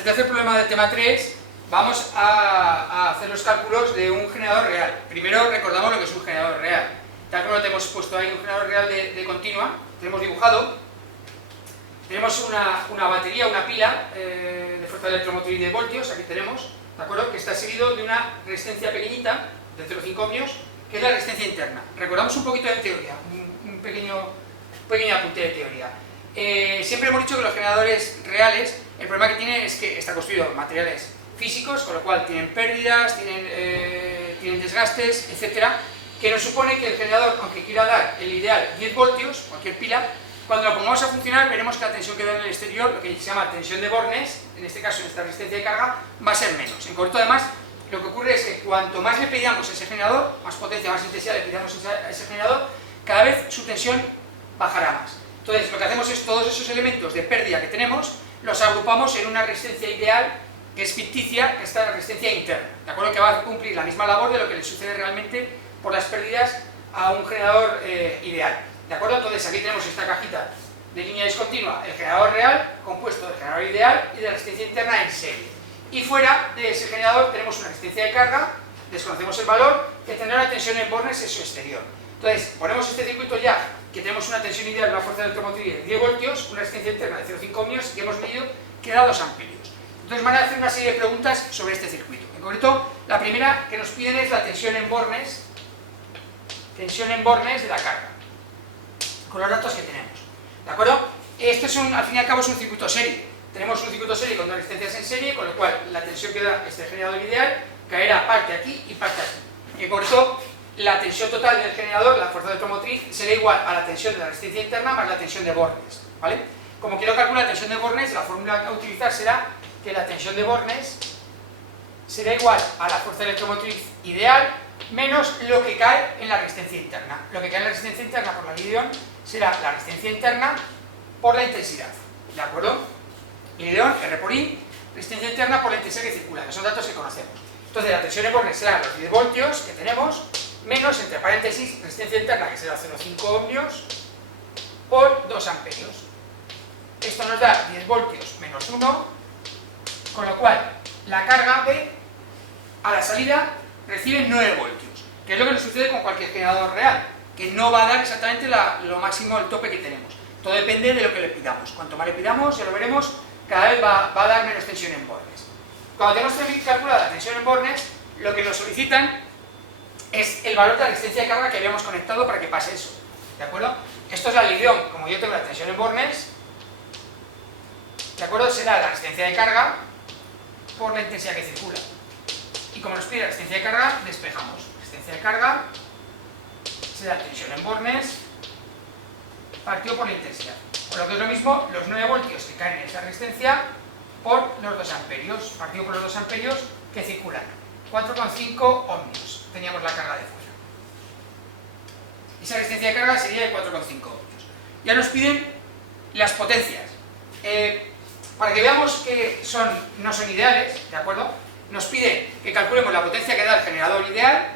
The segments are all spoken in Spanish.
este tercer problema del tema 3 vamos a hacer los cálculos de un generador real. Primero recordamos lo que es un generador real. Tal como lo tenemos puesto ahí, un generador real de continua, tenemos dibujado. Tenemos una batería, una pila de fuerza electromotriz de voltios, aquí tenemos, ¿de acuerdo? Que está seguido de una resistencia pequeñita, de 0,5 ohmios, que es la resistencia interna. Recordamos un poquito de teoría, un pequeño apunte de teoría. Siempre hemos dicho que los generadores reales, el problema que tienen es que está construido de materiales físicos, con lo cual tienen pérdidas, tienen desgastes, etcétera, que nos supone que el generador, aunque quiera dar el ideal 10 voltios, cualquier pila, cuando lo pongamos a funcionar veremos que la tensión que da en el exterior, lo que se llama tensión de Bornes, en este caso en esta resistencia de carga, va a ser menos. En concreto, además, lo que ocurre es que cuanto más le pedamos a ese generador, más potencia, más intensidad le pedamos a ese generador, cada vez su tensión bajará más. Entonces, lo que hacemos es todos esos elementos de pérdida que tenemos, los agrupamos en una resistencia ideal, que es ficticia, que está en la resistencia interna, ¿de acuerdo? Que va a cumplir la misma labor de lo que le sucede realmente por las pérdidas a un generador ideal. ¿De acuerdo? Entonces aquí tenemos esta cajita de línea discontinua, el generador real, compuesto del generador ideal y de la resistencia interna en serie. Y fuera de ese generador tenemos una resistencia de carga, desconocemos el valor, que tendrá una tensión en Bornes en su exterior. Entonces, ponemos este circuito ya, que tenemos una tensión ideal, una fuerza electromotriz de 10 voltios, una resistencia interna de 0,5 ohmios, que hemos medido que da 2 amperios. Entonces van a hacer una serie de preguntas sobre este circuito. En concreto, la primera que nos piden es la tensión en Bornes de la carga, con los datos que tenemos, ¿de acuerdo? Esto es al fin y al cabo es un circuito serie. Tenemos un circuito serie con dos resistencias en serie, con lo cual la tensión que da este generador ideal caerá parte aquí y parte aquí. Y por eso la tensión total del generador, la fuerza electromotriz, será igual a la tensión de la resistencia interna más la tensión de Bornes, ¿vale? Como quiero calcular la tensión de Bornes, la fórmula a utilizar será que la tensión de Bornes será igual a la fuerza electromotriz ideal menos lo que cae en la resistencia interna. Lo que cae en la resistencia interna por la ley de Ohm será la resistencia interna por la intensidad, ¿de acuerdo? Ley de Ohm, R por I, resistencia interna por la intensidad que circula, que son datos que conocemos. Entonces la tensión en Bornes será los 10 voltios que tenemos, menos, entre paréntesis, resistencia interna que será 0,5 ohmios por 2 amperios. Esto nos da 10 voltios menos 1, con lo cual la carga B a la salida recibe 9 voltios, que es lo que nos sucede con cualquier generador real, que no va a dar exactamente lo máximo, el tope que tenemos. Todo depende de lo que le pidamos. Cuanto más le pidamos, ya lo veremos, cada vez va a dar menos tensión en Bornes. Cuando tenemos calculada la tensión en Bornes, lo que nos solicitan es el valor de la resistencia de carga que habíamos conectado para que pase eso, ¿de acuerdo? Esto es la ley de Ohm. Como yo tengo la tensión en Bornes, ¿de acuerdo? Será la resistencia de carga por la intensidad que circula. Y como nos pide la resistencia de carga, despejamos. Resistencia de carga será tensión en Bornes partido por la intensidad. O lo que es lo mismo, los 9 voltios que caen en esa resistencia por los 2 amperios, partido por los 2 amperios que circulan. 4,5 ohmios teníamos la carga de fuera. Esa resistencia de carga sería de 4,5 ohmios. Ya nos piden las potencias. Para que veamos que no son ideales, ¿de acuerdo? Nos pide que calculemos la potencia que da el generador ideal,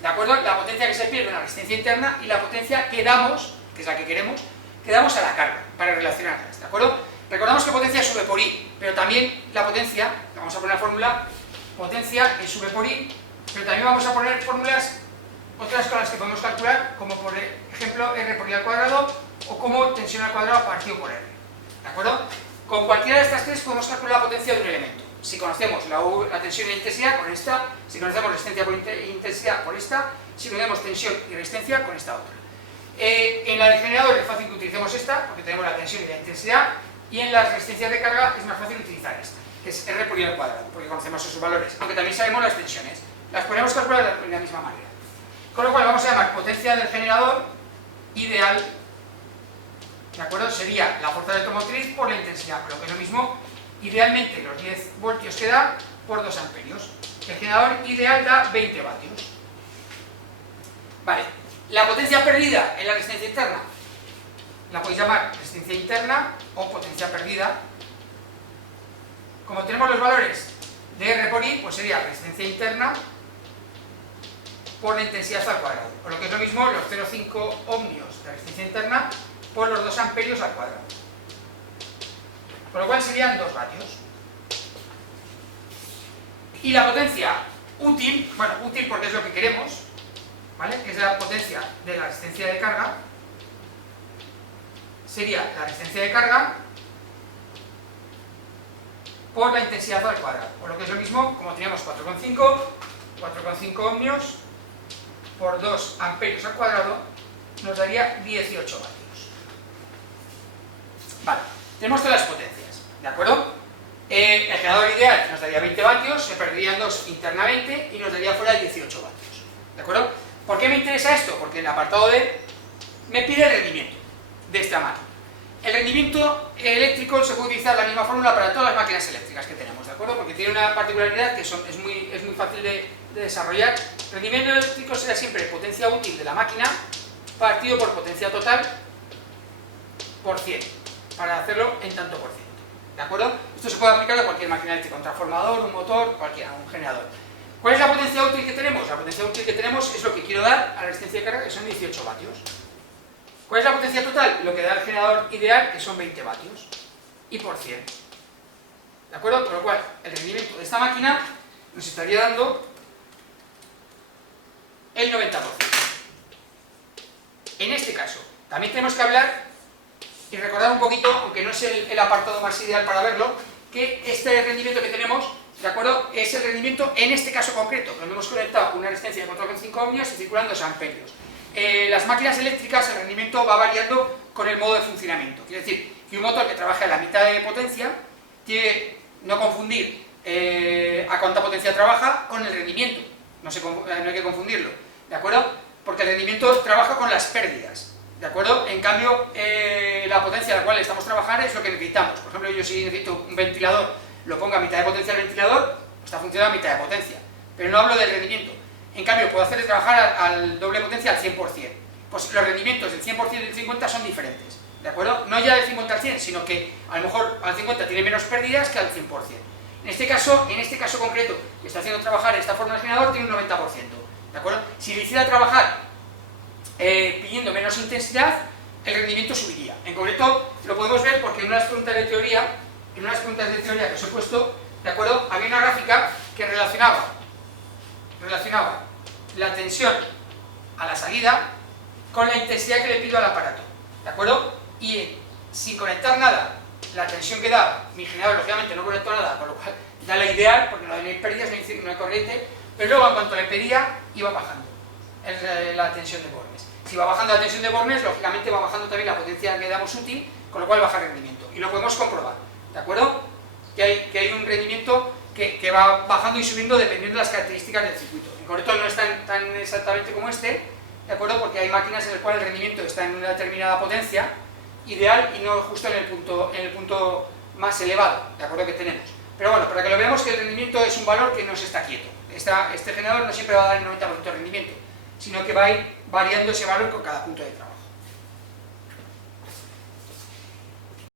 ¿de acuerdo? La potencia que se pierde en la resistencia interna y la potencia que damos, que es la que queremos, que damos a la carga, para relacionarlas, ¿de acuerdo? Recordamos que potencia sube por I, pero también la potencia, vamos a poner la fórmula, potencia que sube por I, pero también vamos a poner fórmulas, otras con las que podemos calcular, como por ejemplo R por I al cuadrado, o como tensión al cuadrado partido por R, ¿de acuerdo? Con cualquiera de estas tres podemos calcular la potencia de un elemento. Si conocemos la tensión y la intensidad, con esta; si conocemos resistencia por intensidad, por esta; si conocemos tensión y resistencia, con esta otra. En la del generador es fácil que utilicemos esta, porque tenemos la tensión y la intensidad, y en las resistencias de carga es más fácil utilizar esta, que es R por I al cuadrado, porque conocemos sus valores, aunque también sabemos las tensiones. Las podemos calcular de la misma manera. Con lo cual vamos a llamar potencia del generador ideal, ¿de acuerdo? Sería la fuerza electromotriz por la intensidad, pero que es lo mismo, idealmente los 10 voltios que da por 2 amperios. El generador ideal da 20 vatios. Vale, la potencia perdida en la resistencia interna la podéis llamar resistencia interna o potencia perdida. Como tenemos los valores de R por I, pues sería resistencia interna por la intensidad al cuadrado, o lo que es lo mismo, los 0,5 ohmios de resistencia interna por los 2 amperios al cuadrado. Con lo cual serían 2 vatios. Y la potencia útil, bueno, útil porque es lo que queremos, ¿vale? Que es la potencia de la resistencia de carga, sería la resistencia de carga por la intensidad al cuadrado, por lo que es lo mismo, como teníamos 4,5 ohmios por 2 amperios al cuadrado, nos daría 18 vatios. Vale, tenemos todas las potencias, ¿de acuerdo? El generador ideal nos daría 20 vatios, se perderían 2 internamente y nos daría fuera 18 vatios, ¿de acuerdo? ¿Por qué me interesa esto? Porque el apartado D me pide el rendimiento de esta máquina. El rendimiento eléctrico se puede utilizar la misma fórmula para todas las máquinas eléctricas que tenemos, ¿de acuerdo? Porque tiene una particularidad que es muy fácil de desarrollar. El rendimiento eléctrico será siempre potencia útil de la máquina partido por potencia total por 100, para hacerlo en tanto por ciento, ¿de acuerdo? Esto se puede aplicar a cualquier máquina eléctrica, un transformador, un motor, cualquiera, un generador. ¿Cuál es la potencia útil que tenemos? La potencia útil que tenemos es lo que quiero dar a la resistencia de carga, que son 18 vatios. ¿Cuál es la potencia total? Lo que da el generador ideal, que son 20 vatios, y por 100. ¿De acuerdo? Con lo cual, el rendimiento de esta máquina nos estaría dando el 90%. En este caso, también tenemos que hablar y recordar un poquito, aunque no es el apartado más ideal para verlo, que este rendimiento que tenemos, ¿de acuerdo? Es el rendimiento en este caso concreto, donde hemos conectado una resistencia de 4,5 ohmios y circulan 2 amperios. Las máquinas eléctricas, el rendimiento va variando con el modo de funcionamiento. Quiere decir que un motor que trabaja a la mitad de potencia tiene que no confundir a cuánta potencia trabaja con el rendimiento. No hay que confundirlo, ¿de acuerdo? Porque el rendimiento trabaja con las pérdidas, ¿de acuerdo? En cambio, la potencia a la cual estamos trabajando es lo que necesitamos. Por ejemplo, yo si necesito un ventilador, lo pongo a mitad de potencia el ventilador, está funcionando a mitad de potencia. Pero no hablo del rendimiento. En cambio, puedo hacerle trabajar al doble potencia al 100%. Pues los rendimientos del 100% y del 50% son diferentes, ¿de acuerdo? No ya del 50 al 100, sino que a lo mejor al 50 tiene menos pérdidas que al 100%. En este caso concreto, que está haciendo trabajar esta forma de generador, tiene un 90%, ¿de acuerdo? Si le hiciera trabajar pidiendo menos intensidad, el rendimiento subiría. En concreto, lo podemos ver porque en unas preguntas de teoría que os he puesto, ¿de acuerdo? Había una gráfica que relacionaba la tensión a la salida con la intensidad que le pido al aparato, ¿de acuerdo? Y sin conectar nada, la tensión que da mi generador, lógicamente no conectó nada, con lo cual da la ideal, porque no hay pérdidas, no hay corriente, pero luego en cuanto le pedía, iba bajando la tensión de Bornes. Si va bajando la tensión de Bornes, lógicamente va bajando también la potencia que damos útil, con lo cual baja el rendimiento. Y lo podemos comprobar, ¿de acuerdo? Que hay un rendimiento que va bajando y subiendo dependiendo de las características del circuito. En concreto no es tan exactamente como este, ¿de acuerdo? Porque hay máquinas en las cuales el rendimiento está en una determinada potencia ideal y no justo en el punto más elevado, ¿de acuerdo? Que tenemos. Pero bueno, para que lo veamos, que el rendimiento es un valor que no se está quieto. Este generador no siempre va a dar el 90% de rendimiento, sino que va a ir variando ese valor con cada punto de trabajo.